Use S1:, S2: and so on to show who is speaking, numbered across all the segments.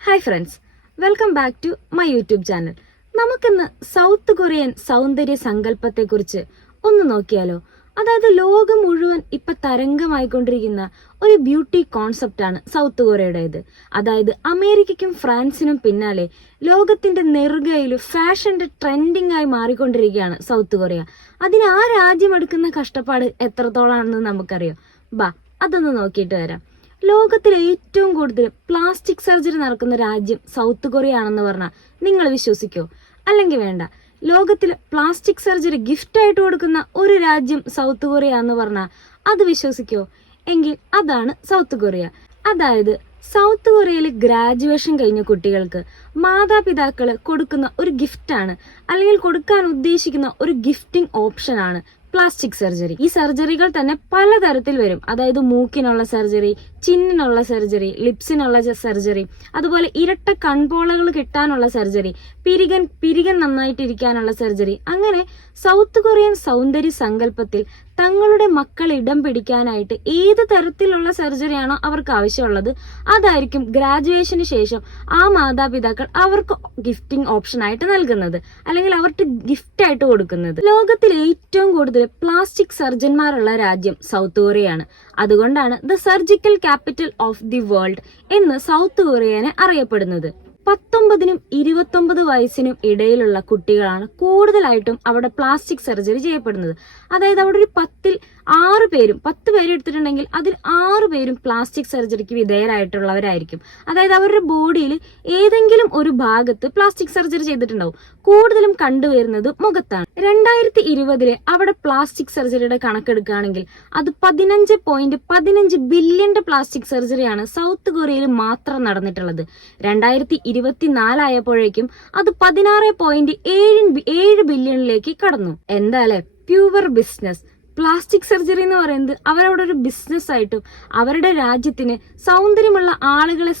S1: Hi friends welcome back to my YouTube channel നമുക്കിന്ന് south Korean സൗന്ദര്യ സങ്കല്പത്തെക്കുറിച്ച് ഒന്ന് നോക്കിയാലോ? അതായത് ലോകം മുഴുവൻ ഇപ്പൊ തരംഗമായിക്കൊണ്ടിരിക്കുന്ന ഒരു ബ്യൂട്ടി കോൺസെപ്റ്റ് ആണ് സൗത്ത് കൊറിയയുടേത് അതായത് അമേരിക്കയ്ക്കും ഫ്രാൻസിനും പിന്നാലെ ലോകത്തിന്റെ നെറുകയിൽ ഫാഷന്റെ ട്രെൻഡിംഗ് ആയി മാറിക്കൊണ്ടിരിക്കുകയാണ് സൗത്ത് കൊറിയ അതിന് ആ രാജ്യം എടുക്കുന്ന കഷ്ടപ്പാട് എത്രത്തോളാണെന്ന് നമുക്കറിയാം. ബാ അതൊന്ന് നോക്കിയിട്ട് വരാം. ലോകത്തിൽ ഏറ്റവും കൂടുതൽ പ്ലാസ്റ്റിക് സർജറി നടക്കുന്ന രാജ്യം സൗത്ത് കൊറിയ ആണെന്ന് പറഞ്ഞാൽ നിങ്ങൾ വിശ്വസിക്കോ? അല്ലെങ്കിൽ വേണ്ട. ലോകത്തിൽ പ്ലാസ്റ്റിക് സർജറി ഗിഫ്റ്റ് ആയിട്ട് കൊടുക്കുന്ന ഒരു രാജ്യം സൗത്ത് കൊറിയ എന്ന് പറഞ്ഞാൽ അത് വിശ്വസിക്കോ? എങ്കിൽ അതാണ് സൗത്ത് കൊറിയ. അതായത് സൗത്ത് കൊറിയയിൽ ഗ്രാജുവേഷൻ കഴിഞ്ഞ കുട്ടികൾക്ക് മാതാപിതാക്കൾ കൊടുക്കുന്ന ഒരു ഗിഫ്റ്റാണ് അല്ലെങ്കിൽ കൊടുക്കാൻ ഉദ്ദേശിക്കുന്ന ഒരു ഗിഫ്റ്റിംഗ് ഓപ്ഷനാണ് പ്ലാസ്റ്റിക് സർജറി. ഈ സർജറികൾ തന്നെ പലതരത്തിൽ വരും. അതായത് മൂക്കിനുള്ള സർജറി ചിന്നിനുള്ള സർജറി ലിപ്സിനുള്ള സർജറി അതുപോലെ ഇരട്ട കൺപോളകൾ കിട്ടാനുള്ള സർജറി പിരികൻ പിരികൻ നന്നായിട്ടിരിക്കാനുള്ള സർജറി. അങ്ങനെ സൗത്ത് കൊറിയൻ സൗന്ദര്യ സങ്കല്പത്തിൽ തങ്ങളുടെ മക്കൾ ഇടം പിടിക്കാനായിട്ട് ഏത് തരത്തിലുള്ള സർജറിയാണോ അവർക്ക് ആവശ്യമുള്ളത് അതായിരിക്കും ഗ്രാജുവേഷന് ശേഷം ആ മാതാപിതാക്കൾ അവർക്ക് ഗിഫ്റ്റിംഗ് ഓപ്ഷൻ ആയിട്ട് നൽകുന്നത്. അല്ലെങ്കിൽ അവർക്ക് ഗിഫ്റ്റ് ആയിട്ട് കൊടുക്കുന്നത്. ലോകത്തിൽ ഏറ്റവും കൂടുതൽ പ്ലാസ്റ്റിക് സർജന്മാരുള്ള രാജ്യം സൗത്ത് കൊറിയയാണ്. അതുകൊണ്ടാണ് the surgical capital of the world എന്ന് സൗത്ത് കൊറിയനെ അറിയപ്പെടുന്നത്. പത്തൊമ്പതിനും ഇരുപത്തൊമ്പത് വയസ്സിനും ഇടയിലുള്ള കുട്ടികളാണ് കൂടുതലായിട്ടും അവിടെ പ്ലാസ്റ്റിക് സർജറി ചെയ്യപ്പെടുന്നത്. അതായത് അവിടെ ഒരു പത്തിൽ ആറ് പേരും പത്ത് പേര് എടുത്തിട്ടുണ്ടെങ്കിൽ അതിൽ ആറ് പേരും പ്ലാസ്റ്റിക് സർജറിക്ക് വിധേയരായിട്ടുള്ളവരായിരിക്കും. അതായത് അവരുടെ ബോഡിയിൽ ഏതെങ്കിലും ഒരു ഭാഗത്ത് പ്ലാസ്റ്റിക് സർജറി ചെയ്തിട്ടുണ്ടാവും. കൂടുതലും കണ്ടുവരുന്നത് മുഖത്താണ്. രണ്ടായിരത്തി ഇരുപതിലെ അവിടെ പ്ലാസ്റ്റിക് സർജറിയുടെ കണക്കെടുക്കുകയാണെങ്കിൽ അത് പതിനഞ്ച് പോയിന്റ് പതിനഞ്ച് ബില്യന്റെ പ്ലാസ്റ്റിക് സർജറിയാണ് സൗത്ത് കൊറിയയിൽ മാത്രം നടന്നിട്ടുള്ളത്. രണ്ടായിരത്തി ഇരുപത്തിനാലായപ്പോഴേക്കും അത് പതിനാറ് പോയിന്റ് ഏഴ് ഏഴ് ബില്യണിലേക്ക് കടന്നു. എന്തായാലേ പ്യുവർ ബിസിനസ് പ്ലാസ്റ്റിക് സർജറി എന്ന് പറയുന്നത് അവരവിടെ ഒരു ബിസിനസ് ആയിട്ടും അവരുടെ രാജ്യത്തിന് സൗന്ദര്യമുള്ള ആളുകളെ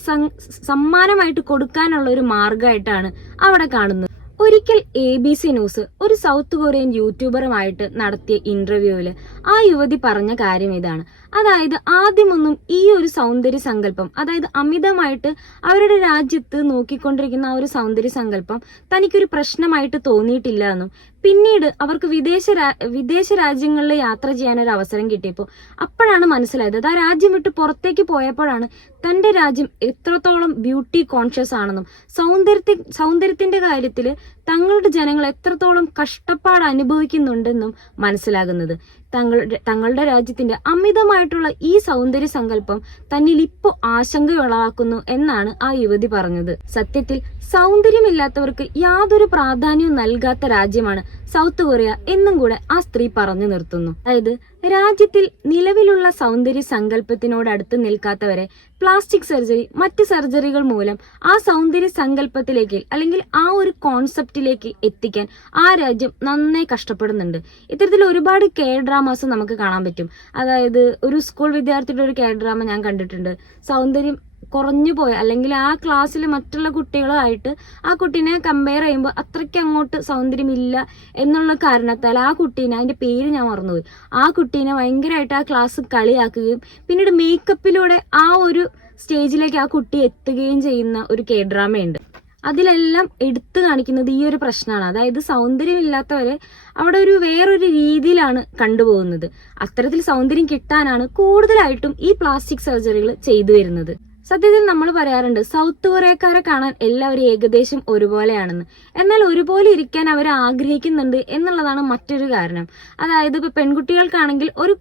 S1: സമ്മാനമായിട്ട് കൊടുക്കാനുള്ള ഒരു മാർഗമായിട്ടാണ് അവിടെ കാണുന്നത്. ഒരിക്കൽ എ ബി സി ന്യൂസ് ഒരു സൗത്ത് കൊറിയൻ യൂട്യൂബറുമായിട്ട് നടത്തിയ ഇന്റർവ്യൂവിൽ ആ യുവതി പറഞ്ഞ കാര്യം ഇതാണ്. അതായത് ആദ്യമൊന്നും ഈ ഒരു സൗന്ദര്യ സങ്കല്പം അതായത് അമിതമായിട്ട് അവരുടെ രാജ്യത്ത് നോക്കിക്കൊണ്ടിരിക്കുന്ന ആ ഒരു സൗന്ദര്യ സങ്കല്പം തനിക്കൊരു പ്രശ്നമായിട്ട് തോന്നിയിട്ടില്ല എന്നും പിന്നീട് അവർക്ക് വിദേശ വിദേശ രാജ്യങ്ങളിൽ യാത്ര ചെയ്യാൻ ഒരു അവസരം കിട്ടിയപ്പോൾ അപ്പോഴാണ് മനസ്സിലായത്. അത് ആ രാജ്യം വിട്ട് പുറത്തേക്ക് പോയപ്പോഴാണ് തന്റെ രാജ്യം എത്രത്തോളം ബ്യൂട്ടി കോൺഷ്യസ് ആണെന്നും സൗന്ദര്യത്തി സൗന്ദര്യത്തിന്റെ കാര്യത്തിൽ തങ്ങളുടെ ജനങ്ങൾ എത്രത്തോളം കഷ്ടപ്പാട് അനുഭവിക്കുന്നുണ്ടെന്നും മനസ്സിലാകുന്നത്. തങ്ങളുടെ തങ്ങളുടെ രാജ്യത്തിന്റെ അമിതമായിട്ടുള്ള ഈ സൗന്ദര്യ സങ്കല്പം തന്നിൽ ഇപ്പോൾ ആശങ്ക ഉളവാക്കുന്നു എന്നാണ് ആ യുവതി പറഞ്ഞത്. സത്യത്തിൽ സൗന്ദര്യമില്ലാത്തവർക്ക് യാതൊരു പ്രാധാന്യവും നൽകാത്ത രാജ്യമാണ് സൗത്ത് കൊറിയ എന്നും കൂടെ ആ സ്ത്രീ പറഞ്ഞു നിർത്തുന്നു. അതായത് രാജ്യത്തിൽ നിലവിലുള്ള സൗന്ദര്യ സങ്കല്പത്തിനോട് അടുത്ത് നിൽക്കാത്തവരെ പ്ലാസ്റ്റിക് സർജറി മറ്റ് സർജറികൾ മൂലം ആ സൗന്ദര്യ സങ്കല്പത്തിലേക്ക് അല്ലെങ്കിൽ ആ ഒരു കോൺസെപ്റ്റിലേക്ക് എത്തിക്കാൻ ആ രാജ്യം നന്നായി കഷ്ടപ്പെടുന്നുണ്ട്. ഇത്തരത്തിൽ ഒരുപാട് കെയർ ഡ്രാമാസ് നമുക്ക് കാണാൻ പറ്റും. അതായത് ഒരു സ്കൂൾ വിദ്യാർത്ഥിയുടെ ഒരു കെയർ ഡ്രാമ ഞാൻ കണ്ടിട്ടുണ്ട്. സൗന്ദര്യം കുറഞ്ഞു പോയ. അല്ലെങ്കിൽ ആ ക്ലാസ്സിൽ മറ്റുള്ള കുട്ടികളായിട്ട് ആ കുട്ടീനെ കമ്പയർ ചെയ്യുമ്പോൾ അത്രയ്ക്ക് അങ്ങോട്ട് സൗന്ദര്യമില്ല എന്നുള്ള കാരണത്താൽ ആ കുട്ടീനെ അതിന്റെ പേര് ഞാൻ മറന്നുപോയി. ആ കുട്ടീനെ ഭയങ്കരമായിട്ട് ആ ക്ലാസ് കളിയാക്കുകയും പിന്നീട് മേക്കപ്പിലൂടെ ആ ഒരു സ്റ്റേജിലേക്ക് ആ കുട്ടി എത്തുകയും ചെയ്യുന്ന ഒരു കെ ഡ്രാമയുണ്ട് അതിലെല്ലാം എടുത്തു കാണിക്കുന്നത് ഈ ഒരു പ്രശ്നമാണ്. അതായത് സൗന്ദര്യമില്ലാത്തവരെ അവിടെ ഒരു വേറൊരു രീതിയിലാണ് കണ്ടുപോകുന്നത്. അത്തരത്തിൽ സൗന്ദര്യം കിട്ടാനാണ് കൂടുതലായിട്ടും ഈ പ്ലാസ്റ്റിക് സർജറികൾ ചെയ്തു വരുന്നത്. സത്യത്തിൽ നമ്മൾ പറയാറുണ്ട് സൗത്ത് കൊറിയക്കാരെ കാണാൻ എല്ലാവരും ഏകദേശം ഒരുപോലെയാണെന്ന്. എന്നാൽ ഒരുപോലെ ഇരിക്കാൻ അവർ ആഗ്രഹിക്കുന്നുണ്ട് എന്നുള്ളതാണ് മറ്റൊരു കാരണം. അതായത് ഇപ്പൊ പെൺകുട്ടികൾക്കാണെങ്കിൽ ഒരു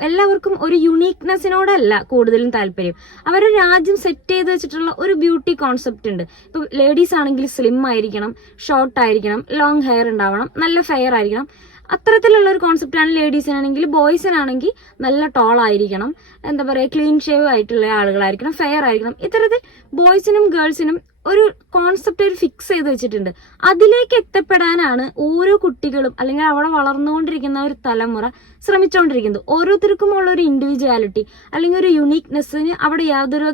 S1: എല്ലാവർക്കും ഒരു യുണീക്നെസ്സിനോടല്ല കൂടുതലും താല്പര്യം. അവരുടെ രാജ്യം സെറ്റ് ചെയ്ത് വെച്ചിട്ടുള്ള ഒരു ബ്യൂട്ടി കോൺസെപ്റ്റ് ഉണ്ട്. ഇപ്പൊ ലേഡീസ് ആണെങ്കിൽ സ്ലിം ആയിരിക്കണം ഷോർട്ട് ആയിരിക്കണം ലോങ് ഹെയർ ഉണ്ടാവണം നല്ല ഫെയർ ആയിരിക്കണം. അത്തരത്തിലുള്ള ഒരു കോൺസെപ്റ്റാണ് ലേഡീസിനാണെങ്കിൽ ബോയ്സിനാണെങ്കിൽ നല്ല ടോൾ ആയിരിക്കണം. എന്താ പറയുക ക്ലീൻ ഷേവ് ആയിട്ടുള്ള ആളുകളായിരിക്കണം ഫെയർ ആയിരിക്കണം. ഇത്തരത്തിൽ ബോയ്സിനും ഗേൾസിനും ഒരു കോൺസെപ്റ്റ് ഒരു ഫിക്സ് ചെയ്ത് വെച്ചിട്ടുണ്ട്. അതിലേക്ക് എത്തപ്പെടാനാണ് ഓരോ കുട്ടികളും അല്ലെങ്കിൽ അവിടെ വളർന്നുകൊണ്ടിരിക്കുന്ന ഒരു തലമുറ ശ്രമിച്ചുകൊണ്ടിരിക്കുന്നത്. ഓരോരുത്തർക്കും ഉള്ള ഒരു ഇൻഡിവിജ്വാലിറ്റി അല്ലെങ്കിൽ ഒരു യുണീക്നെസ്സിന് അവിടെ യാതൊരു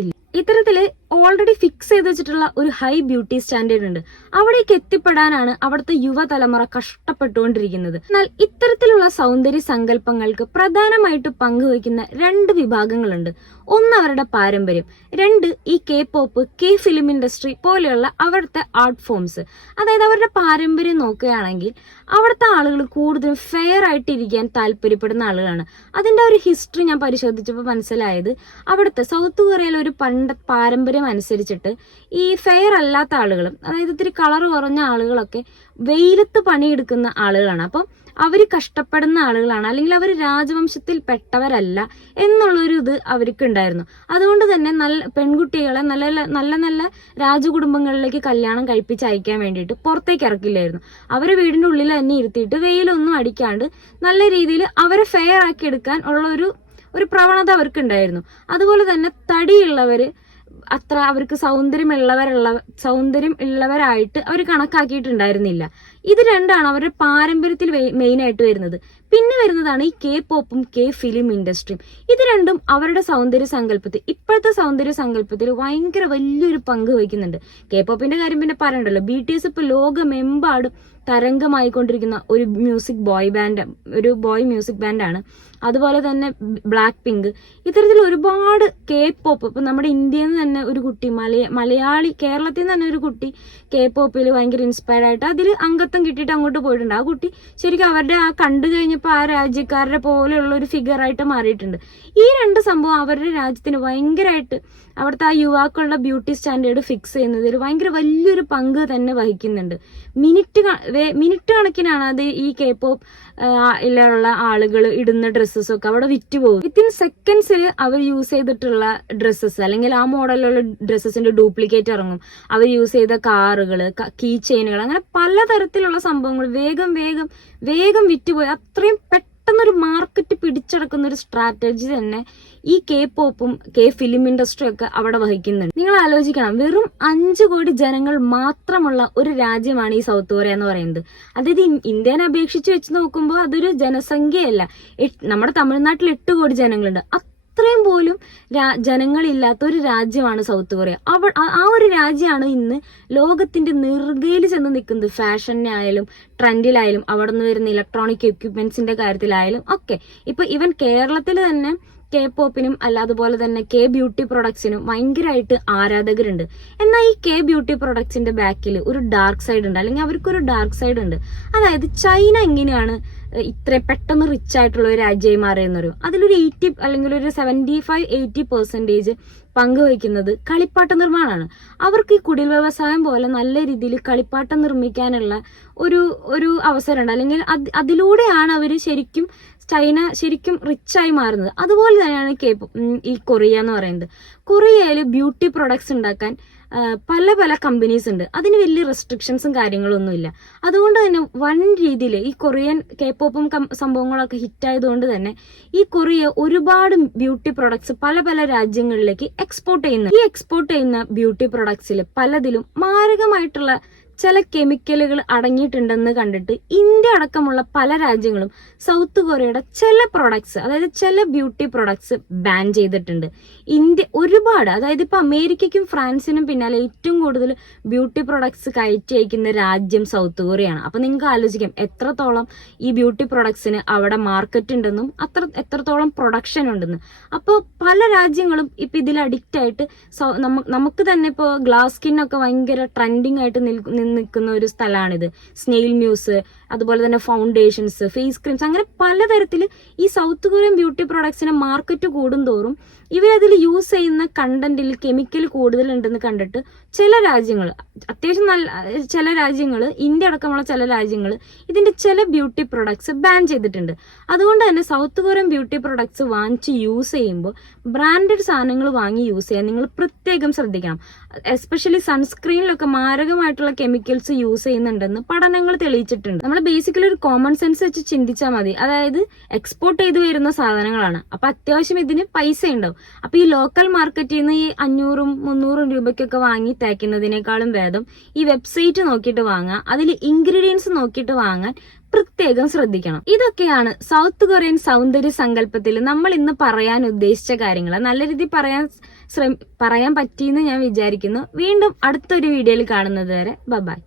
S1: ഇല്ല ഇത്തരത്തിൽ ഓൾറെഡി ഫിക്സ് ചെയ്ത് വെച്ചിട്ടുള്ള ഒരു ഹൈ ബ്യൂട്ടി സ്റ്റാൻഡേർഡ് ഉണ്ട്. അവിടേക്ക് എത്തിപ്പെടാനാണ് അവിടുത്തെ യുവതലമുറ കഷ്ടപ്പെട്ടുകൊണ്ടിരിക്കുന്നത്. എന്നാൽ ഇത്തരത്തിലുള്ള സൗന്ദര്യ സങ്കല്പങ്ങൾക്ക് പ്രധാനമായിട്ട് പങ്കുവയ്ക്കുന്ന രണ്ട് വിഭാഗങ്ങളുണ്ട്. ഒന്ന് അവരുടെ പാരമ്പര്യം രണ്ട് ഈ K pop K film industry പോലെയുള്ള അവിടുത്തെ ആർട്ട് ഫോംസ് അതായത് അവരുടെ പാരമ്പര്യം നോക്കുകയാണെങ്കിൽ അവിടുത്തെ ആളുകൾ കൂടുതലും ഫെയർ ആയിട്ടിരിക്കാൻ താല്പര്യപ്പെടുന്ന ആളുകളാണ്. അതിന്റെ ഒരു ഹിസ്റ്ററി ഞാൻ പരിശോധിച്ചപ്പോൾ മനസ്സിലായത് അവിടുത്തെ സൗത്ത് കൊറിയയിലെ ഒരു പണ്ട പാരമ്പര്യം അനുസരിച്ചിട്ട് ഈ ഫെയർ അല്ലാത്ത ആളുകളും അതായത് ഇത്തിരി കളർ കുറഞ്ഞ ആളുകളൊക്കെ വെയിലത്ത് പണിയെടുക്കുന്ന ആളുകളാണ്. അപ്പം അവർ കഷ്ടപ്പെടുന്ന ആളുകളാണ് അല്ലെങ്കിൽ അവർ രാജവംശത്തിൽ പെട്ടവരല്ല എന്നുള്ളൊരു ഇത് അവർക്ക് ഉണ്ടായിരുന്നു അതുകൊണ്ട് തന്നെ നല്ല പെൺകുട്ടികളെ നല്ല നല്ല നല്ല രാജകുടുംബങ്ങളിലേക്ക് കല്യാണം കഴിപ്പിച്ച് അയക്കാൻ വേണ്ടിയിട്ട് പുറത്തേക്ക് ഇറക്കില്ലായിരുന്നു. അവരെ വീടിന്റെ ഉള്ളിൽ തന്നെ ഇരുത്തിയിട്ട് വെയിലൊന്നും അടിക്കാണ്ട് നല്ല രീതിയിൽ അവരെ ഫെയർ ആക്കി എടുക്കാൻ ഉള്ള ഒരു ഒരു പ്രവണത അവർക്കുണ്ടായിരുന്നു. അതുപോലെ തന്നെ തടിയുള്ളവര് അത്ര അവർക്ക് സൗന്ദര്യമുള്ളവരുള്ള സൗന്ദര്യം ഉള്ളവരായിട്ട് അവർ കണക്കാക്കിയിട്ടുണ്ടായിരുന്നില്ല. ഇത് രണ്ടാണ് അവരുടെ പാരമ്പര്യത്തിൽ മെയിൻ ആയിട്ട് വരുന്നത്. പിന്നെ വരുന്നതാണ് ഈ കെ പോപ്പും കെ ഫിലിം ഇൻഡസ്ട്രിയും ഇത് രണ്ടും അവരുടെ സൗന്ദര്യ സങ്കല്പത്തിൽ ഇപ്പോഴത്തെ സൗന്ദര്യ സങ്കല്പത്തിൽ ഭയങ്കര വലിയൊരു പങ്ക് വഹിക്കുന്നുണ്ട്. കെ പോപ്പിന്റെ കാര്യം പിന്നെ പറയണ്ടല്ലോ. ബി ടി എസ് ഇപ്പൊ ലോകമെമ്പാടും തരംഗമായിക്കൊണ്ടിരിക്കുന്ന ഒരു മ്യൂസിക് ബോയ് ബാൻഡ് ഒരു ബോയ് മ്യൂസിക് ബാൻഡാണ് അതുപോലെ തന്നെ ബ്ലാക്ക് പിങ്ക് ഇത്തരത്തിൽ ഒരുപാട് കെ പോപ്പ് ഇപ്പം നമ്മുടെ ഇന്ത്യയിൽ നിന്ന് തന്നെ ഒരു കുട്ടി മലയ മലയാളി കേരളത്തിൽ നിന്ന് തന്നെ ഒരു കുട്ടി കെ പോപ്പിൽ ഭയങ്കര ഇൻസ്പയർഡ് ആയിട്ട് അതിൽ അംഗത്വം കിട്ടിയിട്ട് അങ്ങോട്ട് പോയിട്ടുണ്ട്. ആ കുട്ടി ശരിക്കും അവരുടെ ആ കണ്ടു കഴിഞ്ഞപ്പോൾ ആ രാജ്യക്കാരുടെ പോലെയുള്ള ഒരു ഫിഗറായിട്ട് മാറിയിട്ടുണ്ട്. ഈ രണ്ട് സംഭവം അവരുടെ രാജ്യത്തിന് ഭയങ്കരമായിട്ട് അവിടുത്തെ ആ യുവാക്കളുടെ ബ്യൂട്ടി സ്റ്റാൻഡേർഡ് ഫിക്സ് ചെയ്യുന്നതിൽ ഭയങ്കര വലിയൊരു പങ്ക് തന്നെ വഹിക്കുന്നുണ്ട്. മിനിറ്റ് മിനിറ്റ് കണക്കിനാണ് അത് ഈ കെ പോപ്പ് ിലുള്ള ആളുകൾ ഇടുന്ന ഡ്രസ്സസ് ഒക്കെ അവിടെ വിറ്റ് പോകും. വിത്തിൻ സെക്കൻഡ്സിൽ അവർ യൂസ് ചെയ്തിട്ടുള്ള ഡ്രസ്സസ് അല്ലെങ്കിൽ ആ മോഡലിലുള്ള ഡ്രസ്സസിന്റെ ഡ്യൂപ്ലിക്കേറ്റ് ഇറങ്ങും. അവർ യൂസ് ചെയ്ത കാറുകൾ കീ ചെയിനുകൾ അങ്ങനെ പലതരത്തിലുള്ള സംഭവങ്ങൾ വേഗം വേഗം വേഗം വിറ്റ് പോയി. അത്രയും പെട്ടെന്നൊരു മാർക്കറ്റ് പിടിച്ചടക്കുന്ന ഒരു സ്ട്രാറ്റജി തന്നെ ഈ കെ പോപ്പും കെ ഫിലിം ഇൻഡസ്ട്രിയും ഒക്കെ അവിടെ വഹിക്കുന്നുണ്ട്. നിങ്ങൾ ആലോചിക്കണം വെറും അഞ്ചു കോടി ജനങ്ങൾ മാത്രമുള്ള ഒരു രാജ്യമാണ് ഈ സൗത്ത് കൊറിയ എന്ന് പറയുന്നത്. അതായത് ഇന്ത്യനെ അപേക്ഷിച്ച് വെച്ച് നോക്കുമ്പോൾ അതൊരു ജനസംഖ്യയല്ല. നമ്മുടെ തമിഴ്നാട്ടിൽ എട്ട് കോടി ജനങ്ങളുണ്ട്. അത്രയും പോലും ജനങ്ങളില്ലാത്ത ഒരു രാജ്യമാണ് സൗത്ത് കൊറിയ. അവ ആ ഒരു രാജ്യമാണ് ഇന്ന് ലോകത്തിന്റെ നെറുകയിൽ ചെന്ന് നിൽക്കുന്നത്. ഫാഷനായാലും ട്രെൻഡിലായാലും അവിടെ നിന്ന് വരുന്ന ഇലക്ട്രോണിക് എക്യുപ്മെന്റ്സിന്റെ കാര്യത്തിലായാലും ഒക്കെ. ഇപ്പൊ ഇവൻ കേരളത്തിൽ തന്നെ കെ പോപ്പിനും അല്ലാതുപോലെ തന്നെ കെ ബ്യൂട്ടി പ്രൊഡക്ട്സിനും ഭയങ്കരമായിട്ട് ആരാധകരുണ്ട്. എന്നാൽ ഈ കെ ബ്യൂട്ടി പ്രൊഡക്ട്സിന്റെ ബാക്കിൽ ഒരു ഡാർക്ക് സൈഡ് ഉണ്ട്. അല്ലെങ്കിൽ അവർക്കൊരു ഡാർക്ക് സൈഡ് ഉണ്ട്. അതായത് ചൈന എങ്ങനെയാണ് ഇത്ര പെട്ടെന്ന് റിച്ച് ആയിട്ടുള്ള ഒരു രാജ്യമായി മാറിയെന്നൊരു അതിലൊരു എയ്റ്റി അല്ലെങ്കിൽ ഒരു സെവന്റി ഫൈവ് എയ്റ്റി പെർസെന്റേജ് പങ്കുവഹിക്കുന്നത് കളിപ്പാട്ട നിർമ്മാണമാണ് അവർക്ക് ഈ കുടിൽ വ്യവസായം പോലെ നല്ല രീതിയിൽ കളിപ്പാട്ടം നിർമ്മിക്കാനുള്ള ഒരു ഒരു അവസരമുണ്ട്. അല്ലെങ്കിൽ അതിലൂടെയാണ് അവർ ശരിക്കും ചൈന ശരിക്കും റിച്ചായി മാറുന്നത്. അതുപോലെ തന്നെയാണ് കേപ്പ് ഈ കൊറിയ എന്ന് പറയുന്നത്. കൊറിയയിൽ ബ്യൂട്ടി പ്രൊഡക്ട്സ് ഉണ്ടാക്കാൻ പല പല കമ്പനീസ് ഉണ്ട്. അതിന് വലിയ റെസ്ട്രിക്ഷൻസും കാര്യങ്ങളൊന്നുമില്ല അതുകൊണ്ട് തന്നെ വൻ രീതിയിൽ ഈ കൊറിയൻ കെ പോപ്പും സംഭവങ്ങളൊക്കെ ഹിറ്റ് ആയതുകൊണ്ട് തന്നെ ഈ കൊറിയ ഒരുപാട് ബ്യൂട്ടി പ്രൊഡക്ട്സ് പല പല രാജ്യങ്ങളിലേക്ക് എക്സ്പോർട്ട് ചെയ്യുന്നു ഈ എക്സ്പോർട്ട് ചെയ്യുന്ന ബ്യൂട്ടി പ്രൊഡക്ട്സിൽ പലതിലും മാരകമായിട്ടുള്ള ചില കെമിക്കലുകൾ അടങ്ങിയിട്ടുണ്ടെന്ന് കണ്ടിട്ട് ഇന്ത്യ അടക്കമുള്ള പല രാജ്യങ്ങളും സൗത്ത് കൊറിയയുടെ ചില പ്രൊഡക്ട്സ് അതായത് ചില ബ്യൂട്ടി പ്രൊഡക്ട്സ് ബാൻ ചെയ്തിട്ടുണ്ട്. ഇന്ത്യ ഒരുപാട് അതായത് ഇപ്പൊ അമേരിക്കയ്ക്കും ഫ്രാൻസിനും പിന്നാലെ ഏറ്റവും കൂടുതൽ ബ്യൂട്ടി പ്രൊഡക്ട്സ് കയറ്റി അയക്കുന്ന രാജ്യം സൗത്ത് കൊറിയയാണ്. അപ്പോൾ നിങ്ങൾക്ക് ആലോചിക്കാം എത്രത്തോളം ഈ ബ്യൂട്ടി പ്രൊഡക്ട്സിന് അവിടെ മാർക്കറ്റ് ഉണ്ടെന്നും അത്ര എത്രത്തോളം പ്രൊഡക്ഷൻ ഉണ്ടെന്നും. അപ്പോൾ പല രാജ്യങ്ങളും ഇപ്പൊ ഇതിൽ അഡിക്റ്റ് ആയിട്ട് നമുക്ക് തന്നെ ഇപ്പോൾ ഗ്ലാസ് സ്കിന്നൊക്കെ ഭയങ്കര ട്രെൻഡിങ് ആയിട്ട് നിൽക്കുന്ന ഒരു സ്ഥലമാണിത്. സ്നെയിൽ മ്യൂസ് അതുപോലെ തന്നെ ഫൗണ്ടേഷൻസ് ഫേസ് ക്രീംസ് അങ്ങനെ പലതരത്തിൽ ഈ സൗത്ത് കൊറിയൻ ബ്യൂട്ടി പ്രോഡക്ട്സിന് മാർക്കറ്റ് കൂടുന്തോറും ഇവരതിൽ യൂസ് ചെയ്യുന്ന കണ്ടന്റിൽ കെമിക്കൽ കൂടുതലുണ്ടെന്ന് കണ്ടിട്ട് ചില രാജ്യങ്ങൾ അത്യാവശ്യം നല്ല ചില രാജ്യങ്ങൾ ഇന്ത്യ അടക്കമുള്ള ചില രാജ്യങ്ങൾ ഇതിന്റെ ചില ബ്യൂട്ടി പ്രൊഡക്ട്സ് ബാൻ ചെയ്തിട്ടുണ്ട്. അതുകൊണ്ട് തന്നെ സൗത്ത് കൊറിയൻ ബ്യൂട്ടി പ്രൊഡക്ട്സ് വാങ്ങിച്ച് യൂസ് ചെയ്യുമ്പോൾ ബ്രാൻഡഡ് സാധനങ്ങൾ വാങ്ങി യൂസ് ചെയ്യാൻ നിങ്ങൾ പ്രത്യേകം ശ്രദ്ധിക്കണം. എസ്പെഷ്യലി സൺസ്ക്രീനിലൊക്കെ മാരകമായിട്ടുള്ള കെമിക്കൽസ് യൂസ് ചെയ്യുന്നുണ്ടെന്ന് പഠനങ്ങൾ തെളിയിച്ചിട്ടുണ്ട്. നമ്മൾ ബേസിക്കലി ഒരു കോമൺ സെൻസ് വെച്ച് ചിന്തിച്ചാൽ മതി. അതായത് എക്സ്പോർട്ട് ചെയ്ത് വരുന്ന സാധനങ്ങളാണ്. അപ്പൊ അത്യാവശ്യം ഇതിന് പൈസ ഉണ്ടാവും. അപ്പൊ ഈ ലോക്കൽ മാർക്കറ്റിൽ നിന്ന് ഈ അഞ്ഞൂറും മുന്നൂറും രൂപയ്ക്കൊക്കെ വാങ്ങി തേക്കുന്നതിനേക്കാളും ഭേദം ഈ വെബ്സൈറ്റ് നോക്കിയിട്ട് വാങ്ങാം അതിൽ ഇൻഗ്രീഡിയൻസ് നോക്കിയിട്ട് വാങ്ങാൻ പ്രത്യേകം ശ്രദ്ധിക്കണം. ഇതൊക്കെയാണ് സൗത്ത് കൊറിയൻ സൗന്ദര്യ സങ്കല്പത്തിൽ നമ്മൾ ഇന്ന് പറയാൻ ഉദ്ദേശിച്ച കാര്യങ്ങൾ. നല്ല രീതിയിൽ പറയാൻ ശ്രമി പറയാൻ പറ്റിയെന്ന് ഞാൻ വിചാരിക്കുന്നു. വീണ്ടും അടുത്തൊരു വീഡിയോയിൽ കാണുന്നത് വരെ ബൈ